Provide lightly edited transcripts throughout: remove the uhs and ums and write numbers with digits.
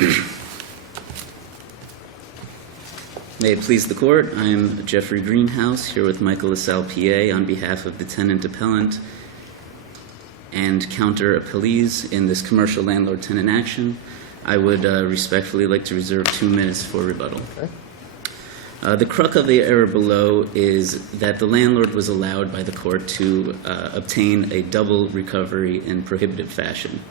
May it please the Court, I am Jeffrey Greenhouse, here with Michael LaSalle, PA, on behalf of the tenant appellant and counter appellees in this commercial landlord-tenant action. I would respectfully like to reserve 2 minutes for rebuttal. Okay. The crux of the error below is that the landlord was allowed by the court to obtain a double recovery in prohibitive fashion.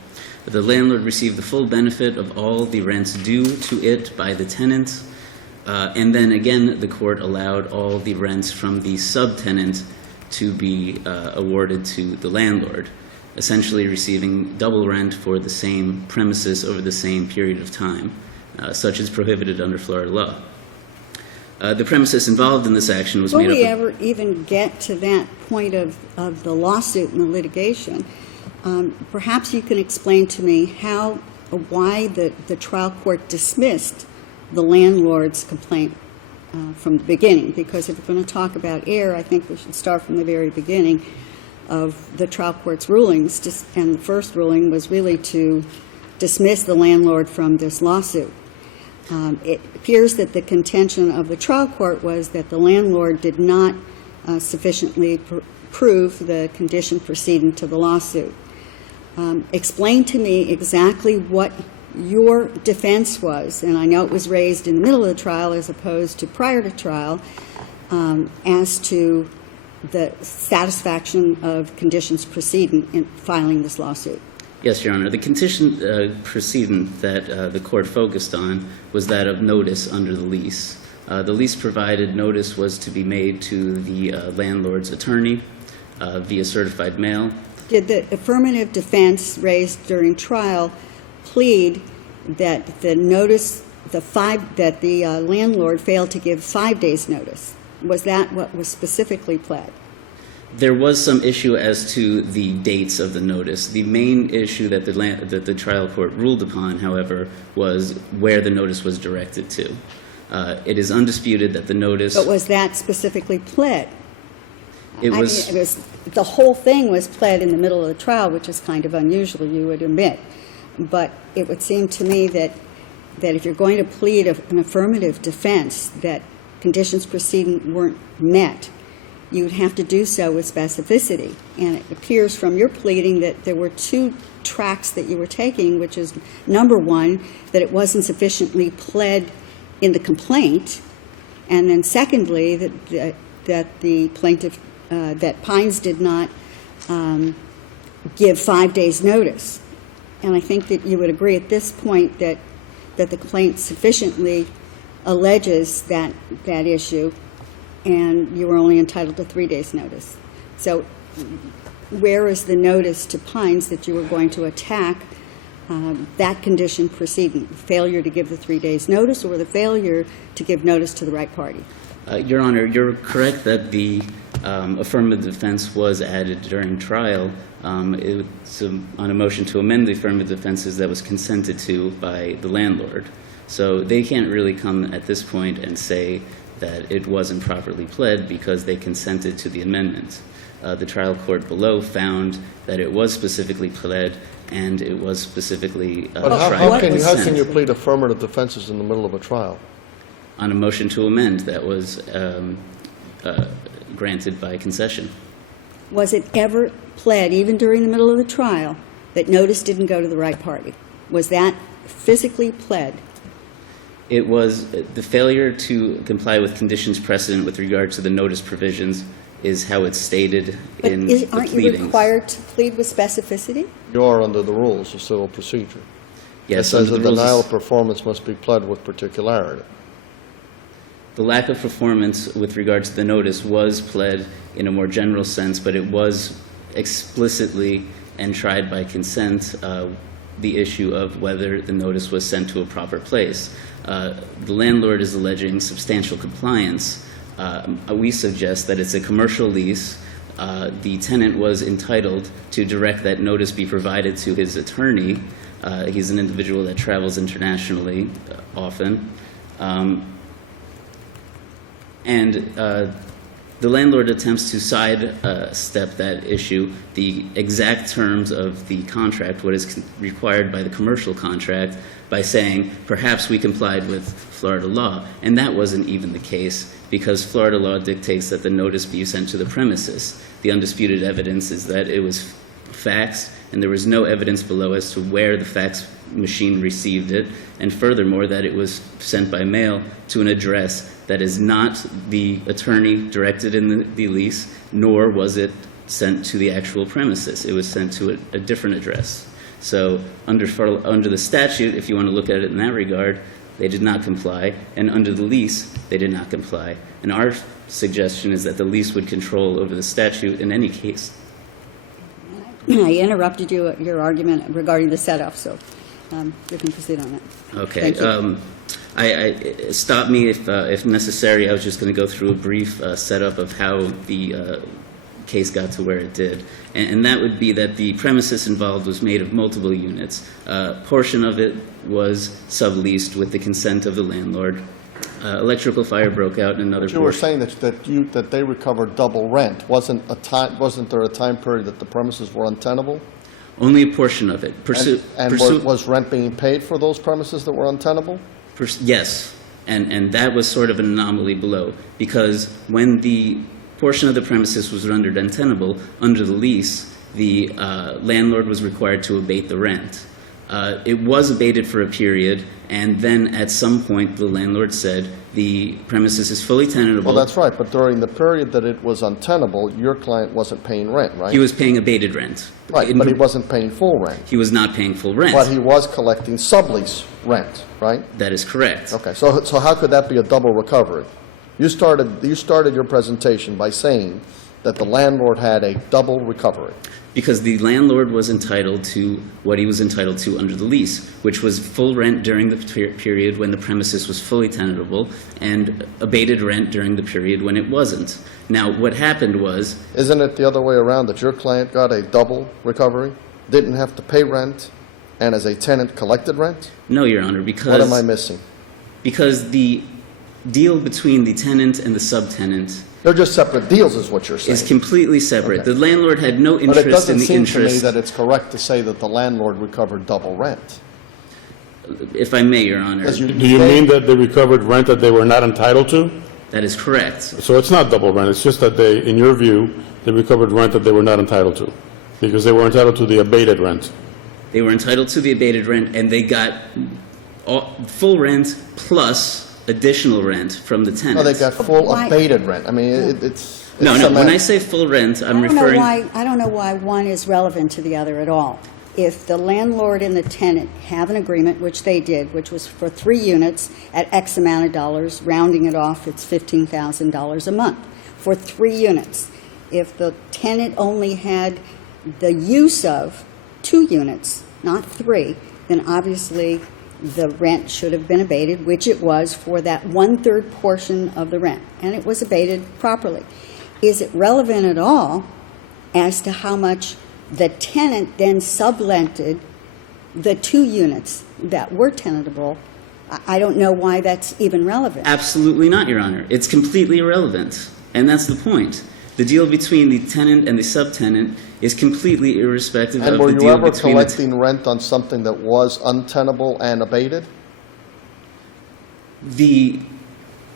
The landlord received the full benefit of all the rents due to it by the tenant, and then again the court allowed all the rents from the subtenant to be awarded to the landlord, essentially receiving double rent for the same premises over the same period of time, such as prohibited under Florida law. The premises involved in this action was made up of... Before we ever even get to that point of the lawsuit and the litigation, perhaps you can explain to me why the trial court dismissed the landlord's complaint from the beginning, because if we're going to talk about error, I think we should start from the very beginning of the trial court's rulings, and the first ruling was really to dismiss the landlord from this lawsuit. It appears that the contention of the trial court was that the landlord did not sufficiently prove the condition preceding to the lawsuit. Explain to me exactly what your defense was, and I know it was raised in the middle of the trial as opposed to prior to trial, as to the satisfaction of conditions preceding in filing this lawsuit. Yes, Your Honor. The condition precedent that the court focused on was that of notice under the lease. The lease provided notice was to be made to the landlord's attorney via certified mail. Did the affirmative defense raised during trial plead that the notice, that the landlord failed to give 5 days' notice? Was that what was specifically pled? There was some issue as to the dates of the notice. The main issue that the trial court ruled upon, however, was where the notice was directed to. It is undisputed that the notice... But was that specifically pled? It was... The whole thing was pled in the middle of the trial, which is kind of unusual, you would admit. But it would seem to me that if you're going to plead an affirmative defense that conditions preceding weren't met, you would have to do so with specificity. And it appears from your pleading that there were two tracks that you were taking, which is, number one, that it wasn't sufficiently pled in the complaint, and then secondly, that the plaintiff, that Pines did not give 5 days' notice. And I think that you would agree at this point that the complaint sufficiently alleges that issue, and you were only entitled to 3 days' notice. So where is the notice to Pines that you were going to attack that condition preceding? Failure to give the 3 days' notice, or the failure to give notice to the right party? Your Honor, you're correct that the affirmative defense was added during trial. It was on a motion to amend the affirmative defenses that was consented to by the landlord. So they can't really come at this point and say that it wasn't properly pled because they consented to the amendment. The trial court below found that it was specifically pled and it was specifically But how can you plead affirmative defenses in the middle of a trial? On a motion to amend that was granted by concession. Was it ever pled, even during the middle of the trial, that notice didn't go to the right party? Was that physically pled? It was the failure to comply with conditions precedent with regard to the notice provisions is how it's stated in the pleadings. Aren't you required to plead with specificity? You are under the rules of civil procedure. Yes, it says under the the rules denial of performance must be pled with particularity. The lack of performance with regard to the notice was pled in a more general sense, but it was explicitly and tried by consent the issue of whether the notice was sent to a proper place. The landlord is alleging substantial compliance. We suggest that it's a commercial lease. The tenant was entitled to direct that notice be provided to his attorney. He's an individual that travels internationally often. And the landlord attempts to sidestep that issue, the exact terms of the contract, what is required by the commercial contract, by saying, perhaps we complied with Florida law. And that wasn't even the case, because Florida law dictates that the notice be sent to the premises. The undisputed evidence is that it was faxed, and there was no evidence below as to where the fax machine received it, and furthermore, that it was sent by mail to an address that is not the attorney directed in the lease, nor was it sent to the actual premises. It was sent to a different address. So under the statute, if you want to look at it in that regard, they did not comply, and under the lease, they did not comply. And our suggestion is that the lease would control over the statute in any case. I interrupted your argument regarding the set-off, so you can proceed on that. Okay. Thank you. Stop me if necessary. I was just going to go through a brief setup of how the case got to where it did. And that would be that the premises involved was made of multiple units. A portion of it was subleased with the consent of the landlord. Electrical fire broke out in another portion. You were saying that they recovered double rent. Wasn't there a time period that the premises were untenable? Only a portion of it. Was rent being paid for those premises that were untenable? Yes, and that was sort of an anomaly below, because when the portion of the premises was rendered untenable, under the lease, the landlord was required to abate the rent. It was abated for a period, and then at some point the landlord said the premises is fully tenantable. Well, that's right, but during the period that it was untenable, your client wasn't paying rent, right? He was paying abated rent. Right, but he wasn't paying full rent. He was not paying full rent. But he was collecting sublease rent, right? That is correct. Okay, so how could that be a double recovery? You started your presentation by saying that the landlord had a double recovery. Because the landlord was entitled to what he was entitled to under the lease, which was full rent during the period when the premises was fully tenantable, and abated rent during the period when it wasn't. Now, what happened was... Isn't it the other way around, that your client got a double recovery, didn't have to pay rent, and as a tenant collected rent? No, Your Honor, because... What am I missing? Because the deal between the tenant and the subtenant... They're just separate deals, is what you're saying. ...is completely separate. Okay. The landlord had no interest in the interest... But it doesn't seem to me that it's correct to say that the landlord recovered double rent. If I may, Your Honor... Do you mean that they recovered rent that they were not entitled to? That is correct. So it's not double rent, it's just that they, in your view, they recovered rent that they were not entitled to, because they were entitled to the abated rent. They were entitled to the abated rent, and they got full rent plus additional rent from the tenant. No, they got full Why- abated rent. I mean, it's No, when semantic. I say full rent, I'm I referring... don't know why one is relevant to the other at all. If the landlord and the tenant have an agreement, which they did, which was for 3 units at X amount of dollars, rounding it off, it's $15,000 a month for 3 units. If the tenant only had the use of 2 units, not 3, then obviously the rent should have been abated, which it was for that 1/3 portion of the rent, and it was abated properly. Is it relevant at all as to how much the tenant then sublented the 2 units that were tenantable? I don't know why that's even relevant. Absolutely not, Your Honor. It's completely irrelevant, and that's the point. The deal between the tenant and the subtenant is completely irrespective And of were the you deal ever between the... collecting rent on something that was untenable and abated?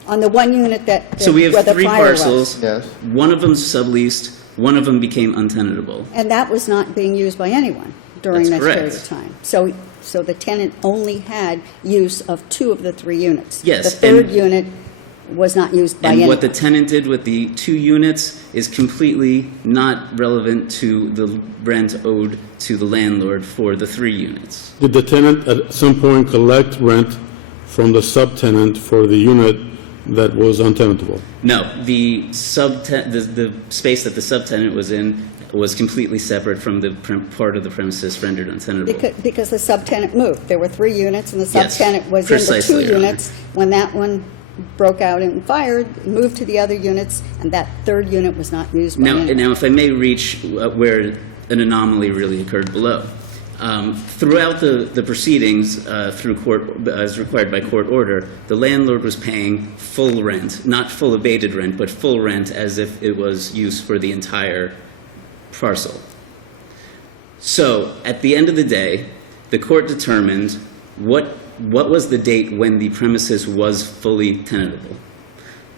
On the 1 unit So we where have the 3 fire was. parcels. Yes. One of them's subleased. One of them became untenantable. And that was not being used by anyone during That's that period correct. of time. So the tenant only had use of 2 of the 3 units. Yes, The 3rd and- unit was not used by And anyone. what the tenant did with the 2 units is completely not relevant to the rent owed to the landlord for the 3 units. Did the tenant at some point collect rent from the subtenant for the unit that was untenantable? No, the space that the subtenant was in was completely separate from the part of the premises rendered untenable. Because the subtenant moved. There were 3 units, and the Yes, subtenant was in the 2 precisely, Your Honor. units. When that one broke out and fired, moved to the other units, and that 3rd unit was not used by anyone. Now, if I may reach where an anomaly really occurred below. Throughout the proceedings through court, as required by court order, the landlord was paying full rent, not full abated rent, but full rent as if it was used for the entire parcel. So, at the end of the day, the court determined what was the date when the premises was fully tenantable.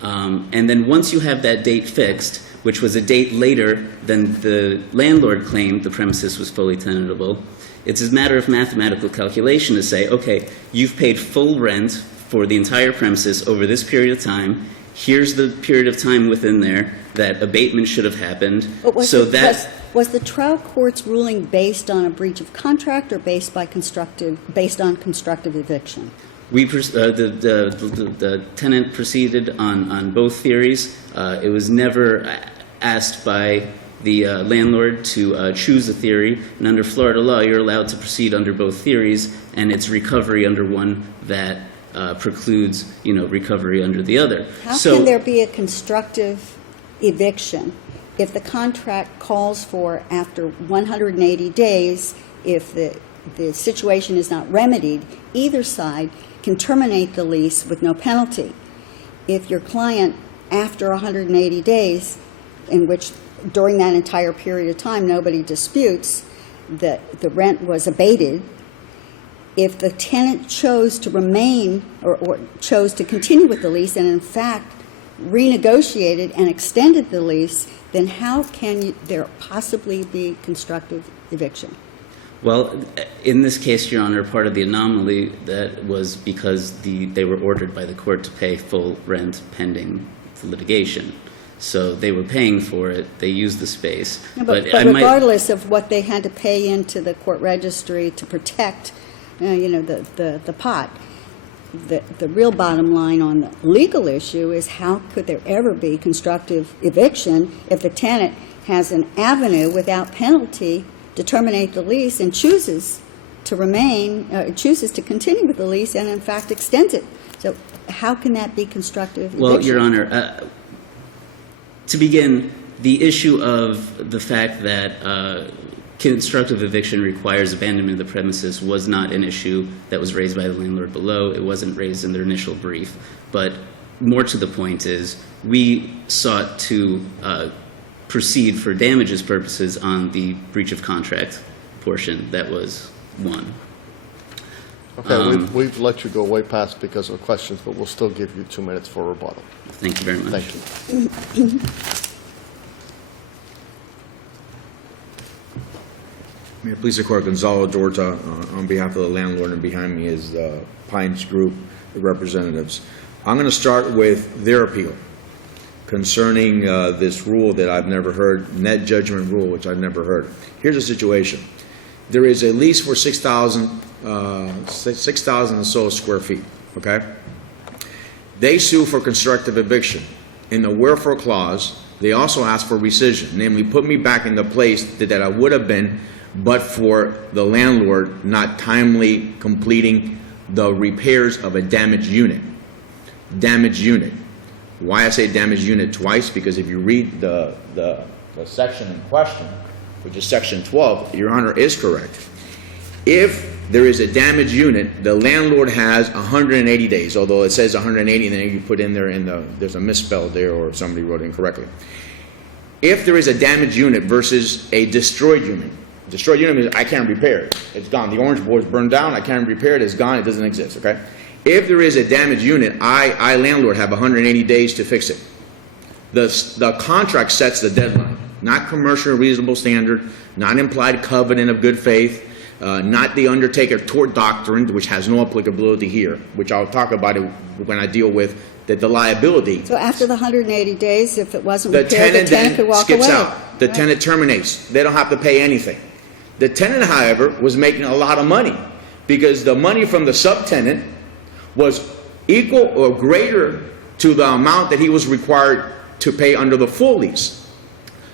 And then once you have that date fixed, which was a date later than the landlord claimed the premises was fully tenantable, it's a matter of mathematical calculation to say, okay, you've paid full rent for the entire premises over this period of time. Here's the period of time within there that abatement should have happened. But was So the- that was the trial court's ruling based on a breach of contract or based on constructive eviction? the tenant proceeded on both theories. It was never asked by the landlord to choose a theory, and under Florida law, you're allowed to proceed under both theories, and it's recovery under one that precludes, recovery under the other. How can there be a constructive eviction if the contract calls for, after 180 days, if the situation is not remedied, either side can terminate the lease with no penalty? If your client, after 180 days, in which during that entire period of time nobody disputes that the rent was abated, if the tenant chose to remain or chose to continue with the lease and in fact renegotiated and extended the lease, then how can there possibly be constructive eviction? Well, in this case, Your Honor, part of the anomaly that was because they were ordered by the court to pay full rent pending the litigation. So they were paying for it. They used the space. No, but regardless of what they had to pay into the court registry to protect, the pot, the real bottom line on the legal issue is how could there ever be constructive eviction if the tenant has an avenue without penalty to terminate the lease and chooses to continue with the lease and in fact extends it. So how can that be constructive eviction? Well, Your Honor, to begin, the issue of the fact that constructive eviction requires abandonment of the premises was not an issue that was raised by the landlord below. It wasn't raised in their initial brief. But more to the point is, we sought to proceed for damages purposes on the breach of contract portion that was won. Okay, we've let you go way past because of questions, but we'll still give you 2 minutes for rebuttal. Thank you very much. Thank you. May it please the Court, Gonzalo Dorta, on behalf of the landlord, and behind me is the Pines Group, the representatives. I'm going to start with their appeal concerning this rule that I've never heard, net judgment rule, which I've never heard. Here's the situation. There is a lease for 6,000 and so square feet, okay? They sue for constructive eviction. In the wherefore clause, they also ask for rescission, namely put me back in the place that I would have been but for the landlord not timely completing the repairs of a damaged unit. Damaged unit. Why I say damaged unit twice? Because if you read the section in question, which is section 12, Your Honor is correct. If there is a damaged unit, the landlord has 180 days, although it says 180 and then you put in there there's a misspell there or somebody wrote it incorrectly. If there is a damaged unit versus a destroyed unit means I can't repair it. It's gone. The orange board's burned down. I can't repair it. It's gone. It doesn't exist, okay? If there is a damaged unit, I landlord, have 180 days to fix it. The contract sets the deadline, not commercial reasonable standard, not implied covenant of good faith, not the undertaker tort doctrine, which has no applicability here, which I'll talk about it when I deal with the liability. So after the 180 days, if it wasn't The repaired, the tenant tenant could then walk skips away. out. The tenant terminates. They don't have to pay anything. The tenant, however, was making a lot of money because the money from the subtenant was equal or greater to the amount that he was required to pay under the full lease.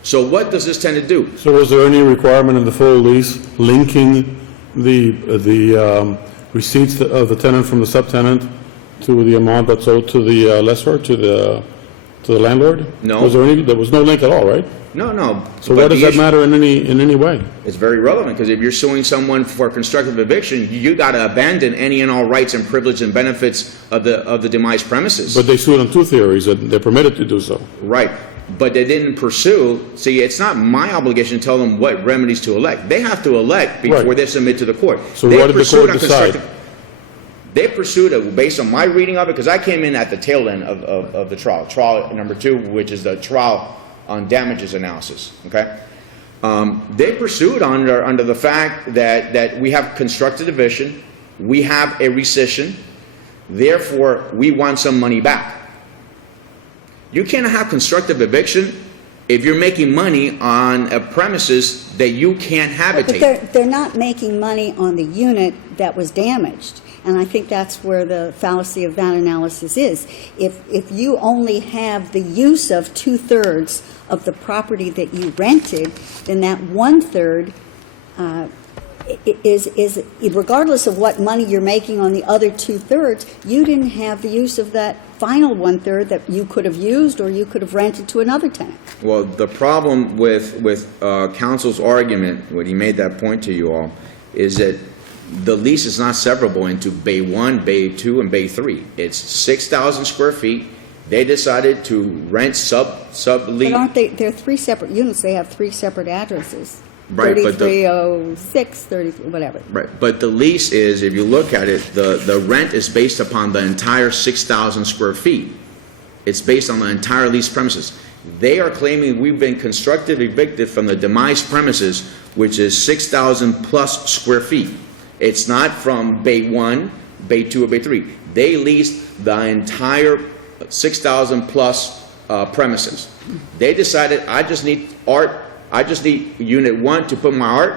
So what does this tenant do? So was there any requirement in the full lease linking the receipts of the tenant from the subtenant to the amount that's owed to the lessor, to the To the landlord? No. There was no link at all, right? No, no. So but why does the that issue- matter in any way? It's very relevant, because if you're suing someone for constructive eviction, you got to abandon any and all rights and privileges and benefits of the demised premises. But they sued on two theories, that they're permitted to do so. Right. But they didn't pursue, see, it's not my obligation to tell them what remedies to elect. They have to elect before Right. they submit to the court. So They what did the pursued court on decide? They pursued it based on my reading of it, because I came in at the tail end of the trial. Trial number 2, which is the trial on damages analysis, okay? They pursued under the fact that we have constructive eviction, we have a rescission, therefore, we want some money back. You can't have constructive eviction if you're making money on a premises that you can't But habitate. they're not making money on the unit that was damaged. And I think that's where the fallacy of that analysis is. If you only have the use of 2/3 of the property that you rented, then that 1/3 is, regardless of what money you're making on the other 2/3, you didn't have the use of that final 1/3 that you could have used or you could have rented to another tenant. Well, the problem with counsel's argument, when he made that point to you all, is that the lease is not severable into Bay 1, Bay 2, and Bay 3. It's 6,000 square feet. They decided to rent sublease. But aren't they, they're 3 separate units, they have 3 separate addresses. Right, but the- 3306, 33, whatever. Right, but the lease is, if you look at it, the rent is based upon the entire 6,000 square feet. It's based on the entire lease premises. They are claiming we've been constructive evicted from the demised premises, which is 6,000 plus square feet. It's not from Bay 1, Bay 2, or Bay 3. They leased the entire 6,000 plus premises. They decided, I just need unit 1 to put my art.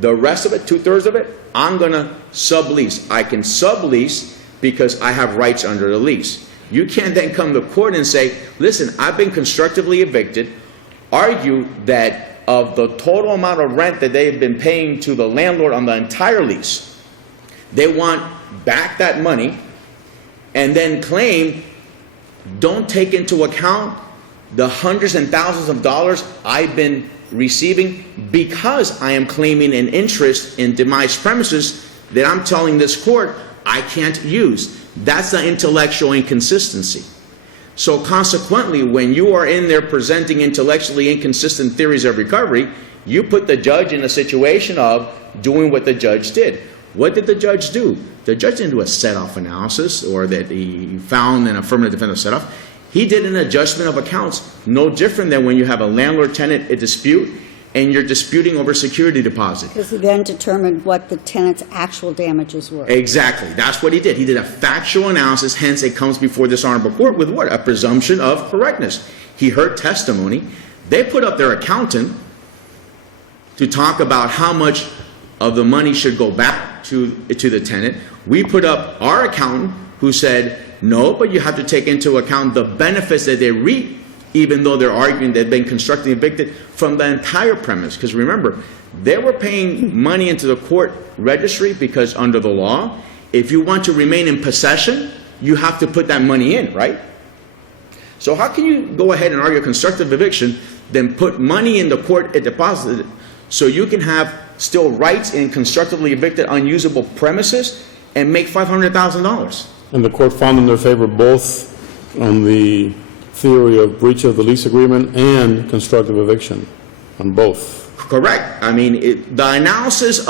The rest of it, 2/3 of it, I'm going to sublease. I can sublease because I have rights under the lease. You can't then come to court and say, listen, I've been constructively evicted, argue that of the total amount of rent that they've been paying to the landlord on the entire lease, they want back that money, and then claim, don't take into account the hundreds and thousands of dollars I've been receiving because I am claiming an interest in demised premises that I'm telling this court I can't use. That's the intellectual inconsistency. So consequently, when you are in there presenting intellectually inconsistent theories of recovery, you put the judge in a situation of doing what the judge did. What did the judge do? The judge didn't do a set-off analysis or that he found an affirmative defense set-off. He did an adjustment of accounts, no different than when you have a landlord-tenant dispute and you're disputing over security deposit. Because he then determined what the tenant's actual damages were. Exactly. That's what he did. He did a factual analysis, hence it comes before this honorable court with what? A presumption of correctness. He heard testimony. They put up their accountant to talk about how much of the money should go back to the tenant. We put up our accountant who said, no, but you have to take into account the benefits that they reap, even though they're arguing they've been constructively evicted from the entire premise. Because remember, they were paying money into the court registry because under the law, if you want to remain in possession, you have to put that money in, right? So how can you go ahead and argue constructive eviction, then put money in the court and deposit it so you can have still rights in constructively evicted unusable premises and make $500,000? And the court found in their favor both on the theory of breach of the lease agreement and constructive eviction, on both. Correct. I mean, the analysis,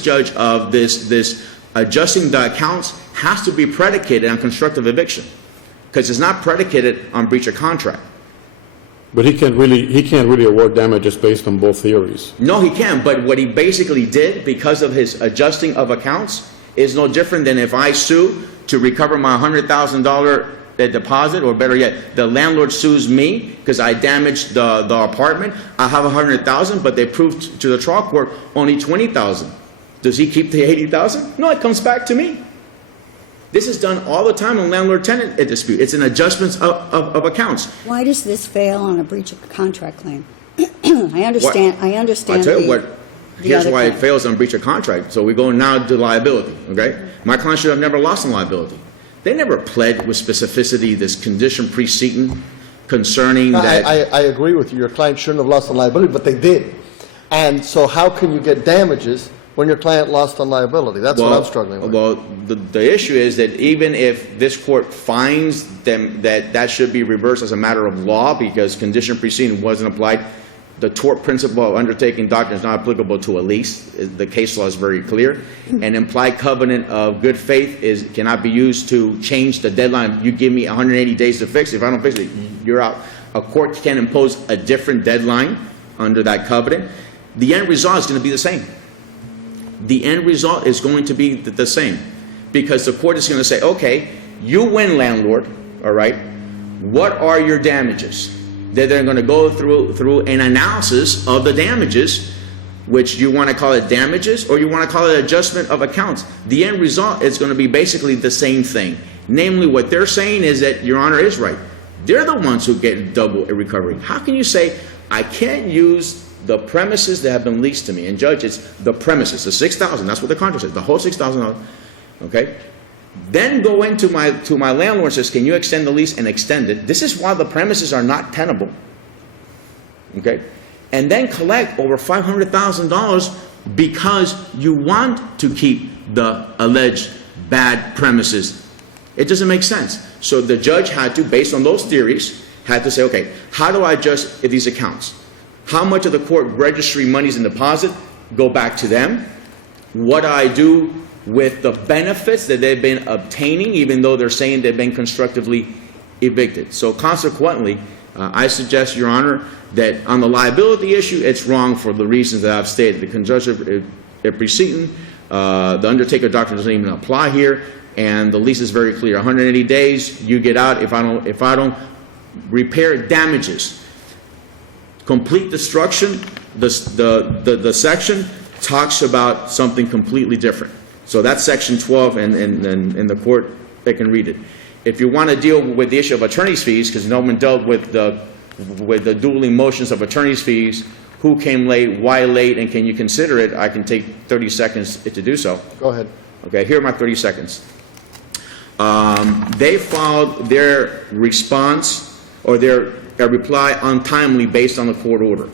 Judge, of this adjusting the accounts has to be predicated on constructive eviction, because it's not predicated on breach of contract. But he can't really award damages based on both theories. No, he can, but what he basically did, because of his adjusting of accounts, is no different than if I sue to recover my $100,000 deposit, or better yet, the landlord sues me because I damaged the apartment. I have $100,000, but they proved to the trial court only $20,000. Does he keep the $80,000? No, it comes back to me. This is done all the time in landlord-tenant dispute. It's an adjustment of accounts. Why does this fail on a breach of contract claim? I understand. I'll tell you what. Here's why it fails on breach of contract. So we go now to liability, okay? My client should have never lost on liability. They never pled with specificity this condition precedent concerning that. I agree with you. Your client shouldn't have lost on liability, but they did. And so how can you get damages when your client lost on liability? That's what I'm struggling with. Well, the issue is that even if this court finds them that should be reversed as a matter of law because condition preceding wasn't applied, the tort principle of undertaking doctrine is not applicable to a lease. The case law is very clear. An implied covenant of good faith cannot be used to change the deadline. You give me 180 days to fix it. If I don't fix it, you're out. A court can impose a different deadline under that covenant. The end result is going to be the same. The end result is going to be the same because the court is going to say, okay, you win, landlord, all right? What are your damages? They're going to go through an analysis of the damages, which you want to call it damages or you want to call it adjustment of accounts. The end result is going to be basically the same thing. Namely, what they're saying is that Your Honor is right. They're the ones who get double recovery. How can you say, I can't use the premises that have been leased to me? And Judge, it's the premises, the $6,000. That's what the contract says, the whole $6,000. Okay? Then go into my landlord and says, can you extend the lease and extend it? This is why the premises are not tenable. Okay? And then collect over $500,000 because you want to keep the alleged bad premises. It doesn't make sense. So the judge had to, based on those theories, had to say, okay, how do I adjust these accounts? How much of the court registry money is in deposit? Go back to them. What do I do with the benefits that they've been obtaining, even though they're saying they've been constructively evicted? So consequently, I suggest, Your Honor, that on the liability issue, it's wrong for the reasons that I've stated. The constructive preceding, the undertaker doctrine doesn't even apply here, and the lease is very clear. 180 days, you get out if I don't repair damages. Complete destruction, the section talks about something completely different. So that's section 12, and the court, they can read it. If you want to deal with the issue of attorney's fees, because no one dealt with the dueling motions of attorney's fees, who came late, why late, and can you consider it, I can take 30 seconds to do so. Go ahead. Okay, here are my 30 seconds. They filed their response or their reply untimely based on the court order.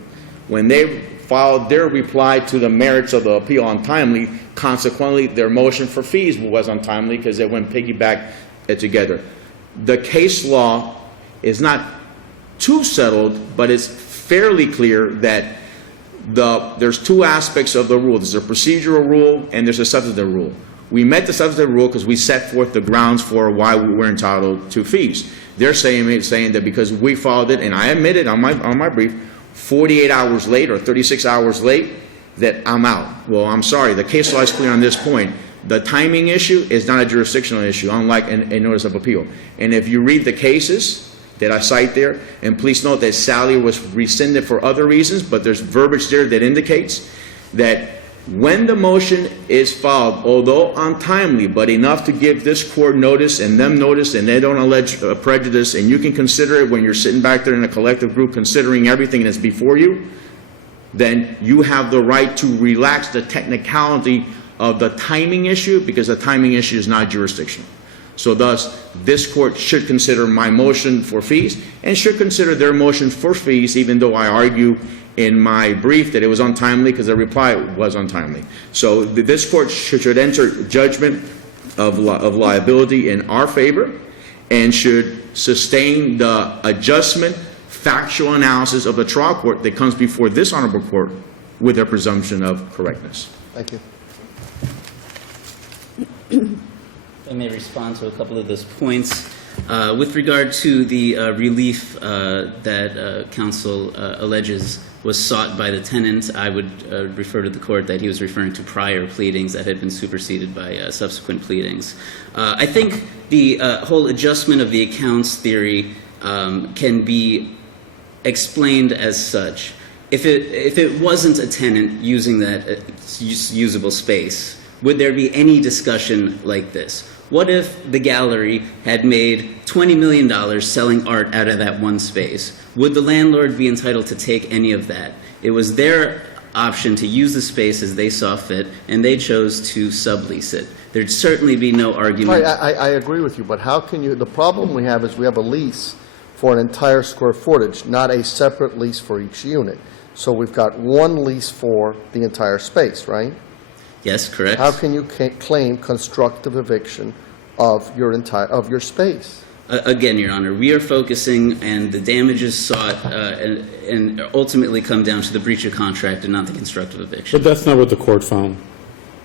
When they filed their reply to the merits of the appeal untimely, consequently, their motion for fees was untimely because they went piggyback together. The case law is not too settled, but it's fairly clear that there's two aspects of the rule. There's a procedural rule and there's a substantive rule. We met the substantive rule because we set forth the grounds for why we were entitled to fees. They're saying that because we followed it, and I admit it on my brief, 48 hours late or 36 hours late, that I'm out. Well, I'm sorry. The case law is clear on this point. The timing issue is not a jurisdictional issue, unlike a notice of appeal. And if you read the cases that I cite there, and please note that Sally was rescinded for other reasons, but there's verbiage there that indicates that when the motion is filed, although untimely, but enough to give this court notice and them notice, and they don't allege prejudice, and you can consider it when you're sitting back there in a collective group considering everything that's before you, then you have the right to relax the technicality of the timing issue because the timing issue is not jurisdictional. So thus, this court should consider my motion for fees and should consider their motion for fees, even though I argue in my brief that it was untimely because the reply was untimely. So this court should enter judgment of liability in our favor and should sustain the adjustment, factual analysis of the trial court that comes before this honorable court with a presumption of correctness. Thank you. I may respond to a couple of those points. With regard to the relief that counsel alleges was sought by the tenant, I would refer to the court that he was referring to prior pleadings that had been superseded by subsequent pleadings. I think the whole adjustment of the accounts theory can be explained as such. If it wasn't a tenant using that usable space, would there be any discussion like this? What if the gallery had made $20 million selling art out of that one space? Would the landlord be entitled to take any of that? It was their option to use the space as they saw fit, and they chose to sublease it. There'd certainly be no argument. I agree with you, but how can you, the problem we have is we have a lease for an entire square footage, not a separate lease for each unit. So we've got one lease for the entire space, right? Yes, correct. How can you claim constructive eviction of your space? Again, Your Honor, we are focusing, and the damages sought and ultimately come down to the breach of contract and not the constructive eviction. But that's not what the court found.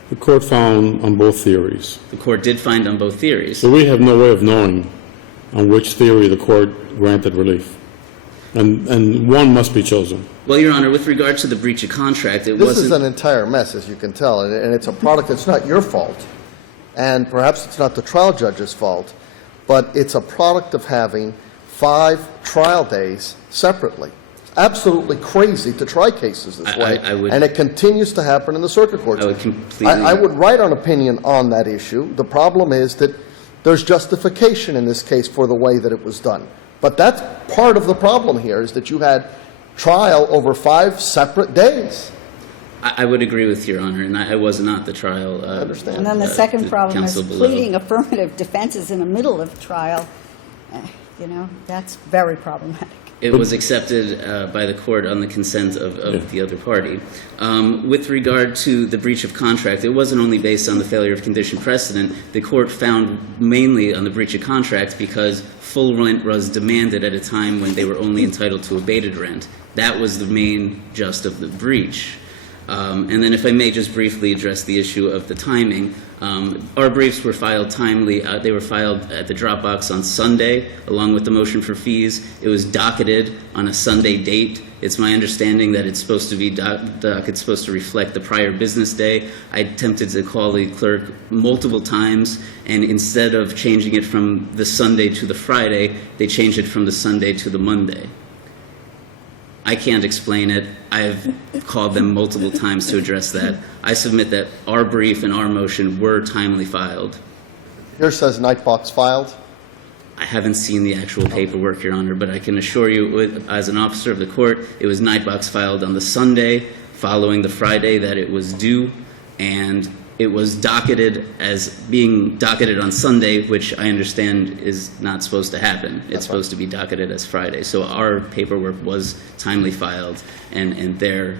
The court found on both theories. The court did find on both theories. So we have no way of knowing on which theory the court granted relief. And one must be chosen. Well, Your Honor, with regard to the breach of contract, it This is wasn't... an entire mess, as you can tell, and it's a product that's not your fault, and perhaps it's not the trial judge's fault, but it's a product of having 5 trial days separately. It's absolutely crazy to try cases this way, I would- and it continues to happen in the circuit courts. I would completely... I would write an opinion on that issue. The problem is that there's justification in this case for the way that it was done. But that's part of the problem here, is that you had trial over 5 separate days. I would agree with Your Honor, and I was not the trial... I understand. And then the second the problem is counsel below. pleading affirmative defenses in the middle of trial. You know, that's very problematic. It was accepted by the court on the consent of the other party. With regard to the breach of contract, it wasn't only based on the failure of condition precedent. The court found mainly on the breach of contract because full rent was demanded at a time when they were only entitled to abated rent. That was the main gist of the breach. And then if I may just briefly address the issue of the timing, our briefs were filed timely. They were filed at the Dropbox on Sunday, along with the motion for fees. It was docketed on a Sunday date. It's my understanding that it's supposed to be it's supposed to reflect the prior business day. I attempted to call the clerk multiple times, and instead of changing it from the Sunday to the Friday, they changed it from the Sunday to the Monday. I can't explain it. I've called them multiple times to address that. I submit that our brief and our motion were timely filed. Here says Nightbox filed. I haven't seen the actual paperwork, Your Honor, but I can assure you, as an officer of the court, it was Nightbox filed on the Sunday following the Friday that it was due, and it was docketed as being docketed on Sunday, which I understand is not supposed to happen. It's supposed to be docketed as Friday. So our paperwork was timely filed, and their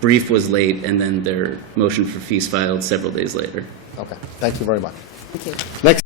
brief was late, and then their motion for fees filed several days later. Okay, thank you very much. Thank you. Next.